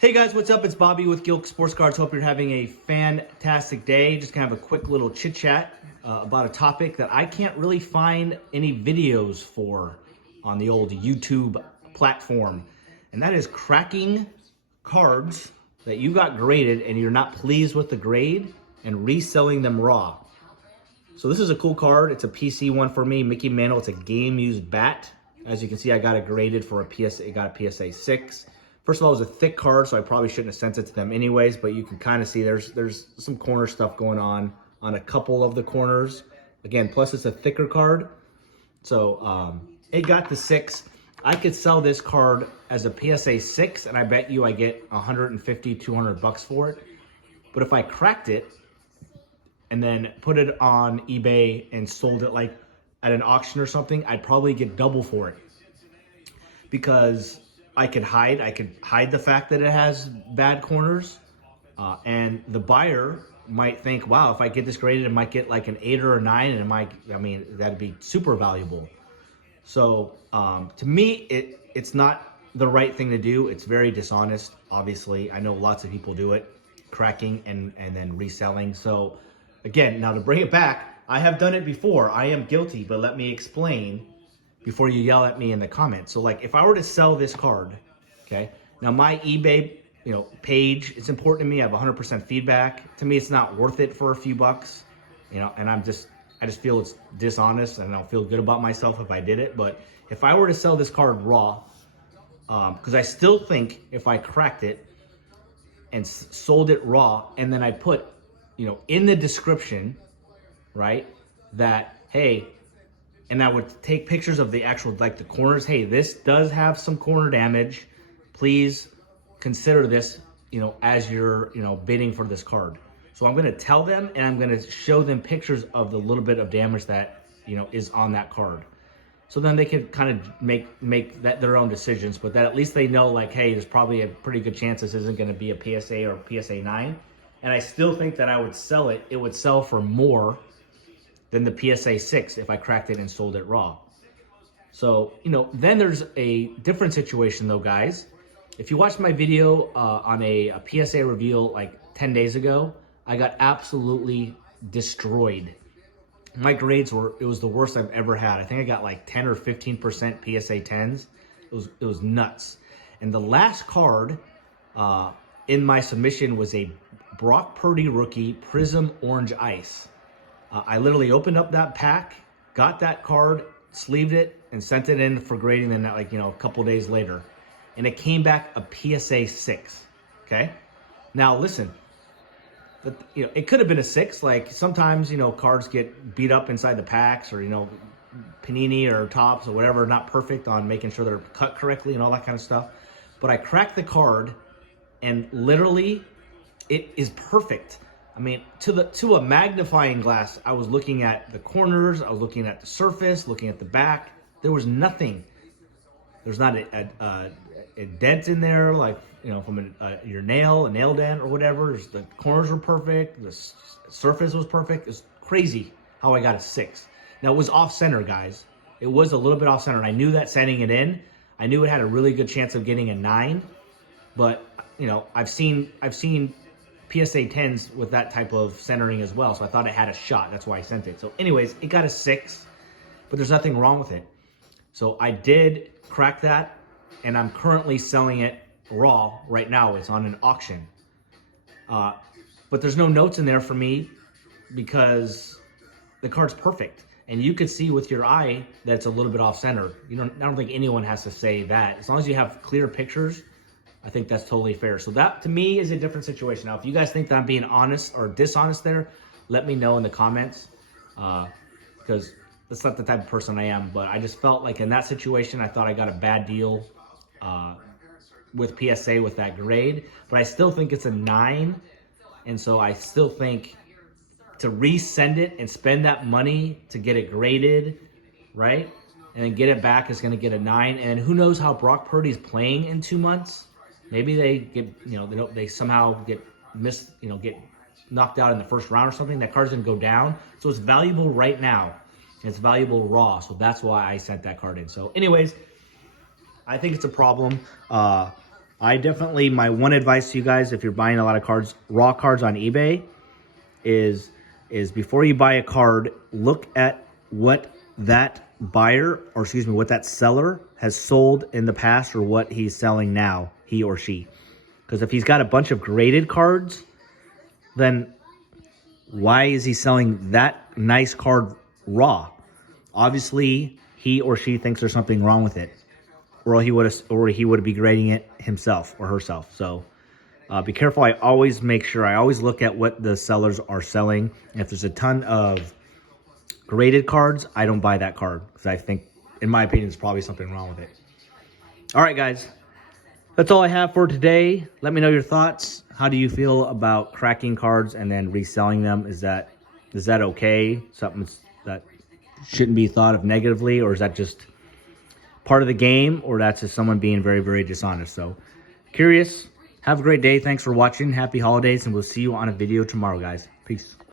Hey guys, what's up? It's Bobby with Gilk Sports Cards. Hope you're having a fantastic day. Just gonna have a quick little chit chat about a topic that I can't really find any videos for on the old YouTube platform. And that is cracking cards that you got graded and you're not pleased with the grade and reselling them raw. So this is a cool card. It's a PC one for me, Mickey Mantle. It's a game used bat. As you can see, I got it graded for a PSA, it got a PSA 6. First of all, it was a thick card, so I probably shouldn't have sent it to them anyways, but you can kind of see there's some corner stuff going on a couple of the corners. Again, plus it's a thicker card. So it got the 6. I could sell this card as a PSA 6, and I bet you I get 150, 200 bucks for it. But if I cracked it and then put it on eBay and sold it like at an auction or something, I'd probably get double for it. Because I could hide the fact that it has bad corners, and the buyer might think, wow, if I get this graded, it might get like an 8 or a 9, and it might, I mean, that'd be super valuable. So to me, it's not the right thing to do. It's very dishonest, obviously. I know lots of people do it, cracking and then reselling. So again, now to bring it back, I have done it before. I am guilty, but let me explain before you yell at me in the comments. So like if I were to sell this card, okay, now my eBay, page, it's important to me. I have 100% feedback. To me, it's not worth it for a few bucks, and I just feel it's dishonest, and I don't feel good about myself if I did it. But if I were to sell this card raw, because I still think if I cracked it and sold it raw, and then I put, in the description, right, that, hey, and I would take pictures of the actual, like the corners. Hey, this does have some corner damage. Please consider this, as you're, bidding for this card. So I'm gonna tell them, and I'm gonna show them pictures of the little bit of damage that, is on that card. So then they can kind of make that their own decisions, but that at least they know, like, hey, there's probably a pretty good chance this isn't gonna be a PSA or a PSA 9. And I still think that I would sell it. It would sell for more than the PSA 6 if I cracked it and sold it raw. So, then there's a different situation though, guys. If you watched my video on a PSA reveal like 10 days ago, I got absolutely destroyed. My grades it was the worst I've ever had. I think I got like 10 or 15% PSA 10s. It was nuts. And the last card in my submission was a Brock Purdy rookie Prism Orange Ice. I literally opened up that pack, got that card, sleeved it, and sent it in for grading then a couple days later. And it came back a PSA 6, okay? Now listen, it could have been a 6. Like sometimes, cards get beat up inside the packs, or, Panini or Topps or whatever, not perfect on making sure they're cut correctly and all that kind of stuff. But I cracked the card and literally it is perfect. I mean, to a magnifying glass, I was looking at the corners, I was looking at the surface, looking at the back. There was nothing. There's not a dent in there, like, from your nail, a nail dent or whatever. The corners were perfect. The surface was perfect. It's crazy how I got a 6. Now, it was off-center, guys. It was a little bit off-center, and I knew that sending it in. I knew it had a really good chance of getting a 9, but, I've seen PSA 10s with that type of centering as well, so I thought it had a shot. That's why I sent it. So anyways, it got a 6, but there's nothing wrong with it. So I did crack that, and I'm currently selling it raw right now. It's on an auction. But there's no notes in there for me because the card's perfect. And you could see with your eye that it's a little bit off-center. I don't think anyone has to say that. As long as you have clear pictures, I think that's totally fair. So that, to me, is a different situation. Now, if you guys think that I'm being honest or dishonest there, let me know in the comments, because that's not the type of person I am. But I just felt like in that situation, I thought I got a bad deal with PSA with that grade. But I still think it's a 9, and so I still think to resend it and spend that money to get it graded, right, and then get it back is going to get a 9. And who knows how Brock Purdy's playing in 2 months. Maybe they get, they somehow get get knocked out in the first round or something. That card's gonna go down. So it's valuable right now. It's valuable raw. So that's why I sent that card in. So anyways, I think it's a problem. My one advice to you guys, if you're buying a lot of cards, raw cards on eBay, is before you buy a card, look at what that buyer, or excuse me, what that seller has sold in the past or what he's selling now, he or she. Because if he's got a bunch of graded cards, then why is he selling that nice card raw? Obviously, he or she thinks there's something wrong with it, or he would be grading it himself or herself. So be careful. I always look at what the sellers are selling. If there's a ton of graded cards, I don't buy that card because I think, in my opinion, there's probably something wrong with it. All right, guys. That's all I have for today. Let me know your thoughts. How do you feel about cracking cards and then reselling them? Is that okay? Something that shouldn't be thought of negatively, or is that just part of the game, or that's just someone being very, very dishonest? So, curious. Have a great day. Thanks for watching. Happy holidays, and we'll see you on a video tomorrow, guys. Peace.